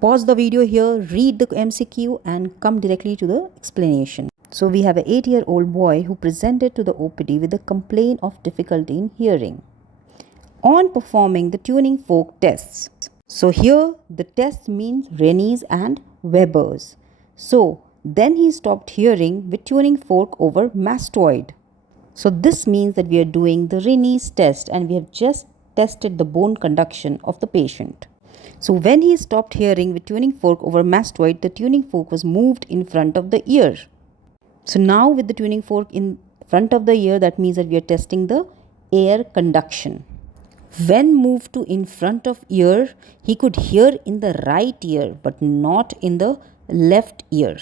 Pause the video here, read the MCQ and come directly to the explanation. So we have an 8-year-old boy who presented to the OPD with a complaint of difficulty in hearing on performing the tuning fork tests. So here the test means Rinne's and Weber's. So then he stopped hearing with tuning fork over mastoid. So this means that we are doing the Rinne's test and we have just tested the bone conduction of the patient. So when he stopped hearing with tuning fork over mastoid, the tuning fork was moved in front of the ear. So now with the tuning fork in front of the ear, that means that we are testing the air conduction. When moved to in front of ear, he could hear in the right ear but not in the left ear.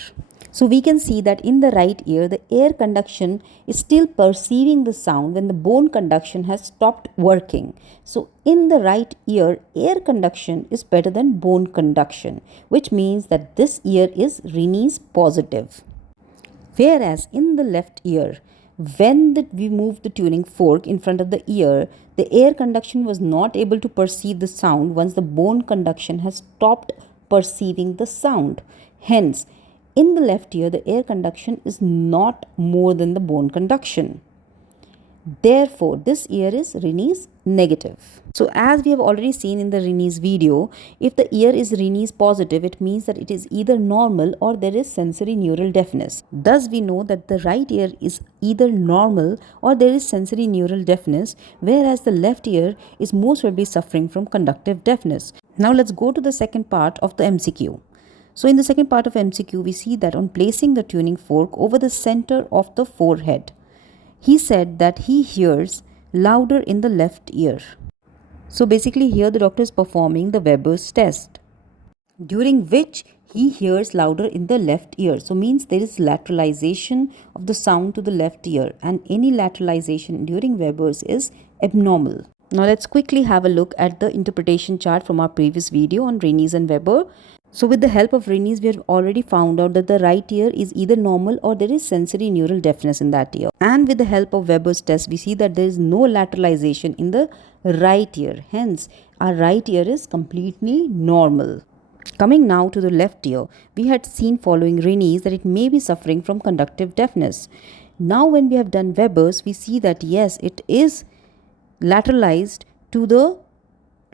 So we can see that in the right ear, the air conduction is still perceiving the sound when the bone conduction has stopped working. So in the right ear, air conduction is better than bone conduction, which means that this ear is Rinne's positive. Whereas in the left ear, when we moved the tuning fork in front of the ear, the air conduction was not able to perceive the sound once the bone conduction has stopped perceiving the sound. Hence, in the left ear, the air conduction is not more than the bone conduction. Therefore, this ear is Rinne's negative. So as we have already seen in the Rinne's video, if the ear is Rinne's positive, it means that it is either normal or there is sensory neural deafness. Thus, we know that the right ear is either normal or there is sensory neural deafness, whereas the left ear is most probably suffering from conductive deafness. Now let's go to the second part of the MCQ. So in the second part of MCQ, we see that on placing the tuning fork over the center of the forehead, he said that he hears louder in the left ear. So basically here the doctor is performing the Weber's test, during which he hears louder in the left ear. So means there is lateralization of the sound to the left ear, and any lateralization during Weber's is abnormal. Now let's quickly have a look at the interpretation chart from our previous video on Rinne's and Weber. So with the help of Rinne's, we have already found out that the right ear is either normal or there is sensory neural deafness in that ear. And with the help of Weber's test, we see that there is no lateralization in the right ear. Hence, our right ear is completely normal. Coming now to the left ear, we had seen following Rinne's that it may be suffering from conductive deafness. Now when we have done Weber's, we see that yes, it is lateralized to the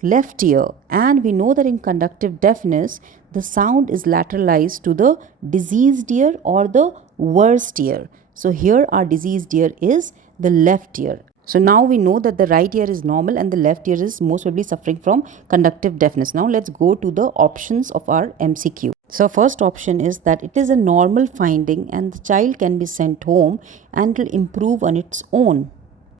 left ear, and we know that in conductive deafness the sound is lateralized to the diseased ear or the worst ear. So here our diseased ear is the left ear. So now we know that the right ear is normal and the left ear is most probably suffering from conductive deafness. Now let's go to the options of our MCQ. So first option is that it is a normal finding and the child can be sent home and will improve on its own.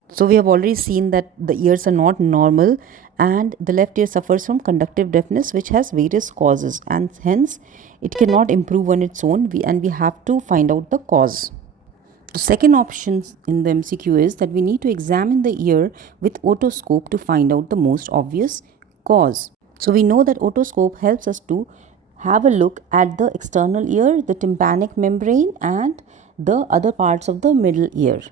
So we have already seen that the ears are not normal and the left ear suffers from conductive deafness, which has various causes, and hence it cannot improve on its own, and we have to find out the cause. The second option in the MCQ is that we need to examine the ear with otoscope to find out the most obvious cause. So we know that otoscope helps us to have a look at the external ear, the tympanic membrane and the other parts of the middle ear.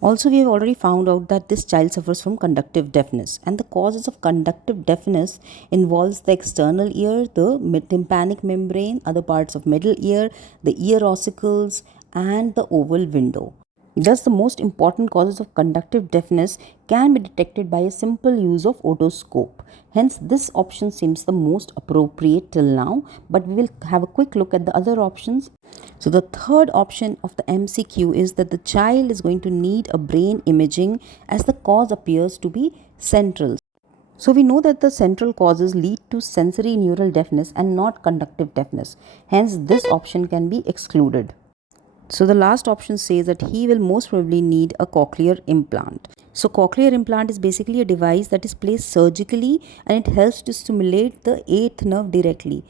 Also, we have already found out that this child suffers from conductive deafness, and the causes of conductive deafness involves the external ear, the tympanic membrane, other parts of middle ear, the ear ossicles and the oval window. Thus, the most important causes of conductive deafness can be detected by a simple use of otoscope. Hence, this option seems the most appropriate till now, but we will have a quick look at the other options. So, the third option of the MCQ is that the child is going to need a brain imaging as the cause appears to be central. So, we know that the central causes lead to sensory neural deafness and not conductive deafness. Hence, this option can be excluded. So the last option says that he will most probably need a cochlear implant. So cochlear implant is basically a device that is placed surgically and it helps to stimulate the 8th nerve directly.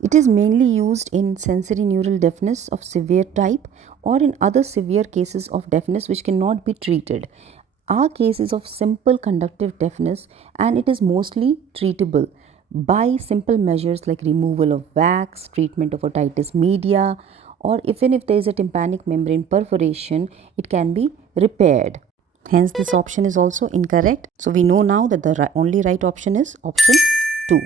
It is mainly used in sensory neural deafness of severe type or in other severe cases of deafness which cannot be treated. Our case is of simple conductive deafness and it is mostly treatable by simple measures like removal of wax, treatment of otitis media, or even if there is a tympanic membrane perforation, it can be repaired. Hence, this option is also incorrect. So, we know now that the only right option is option 2.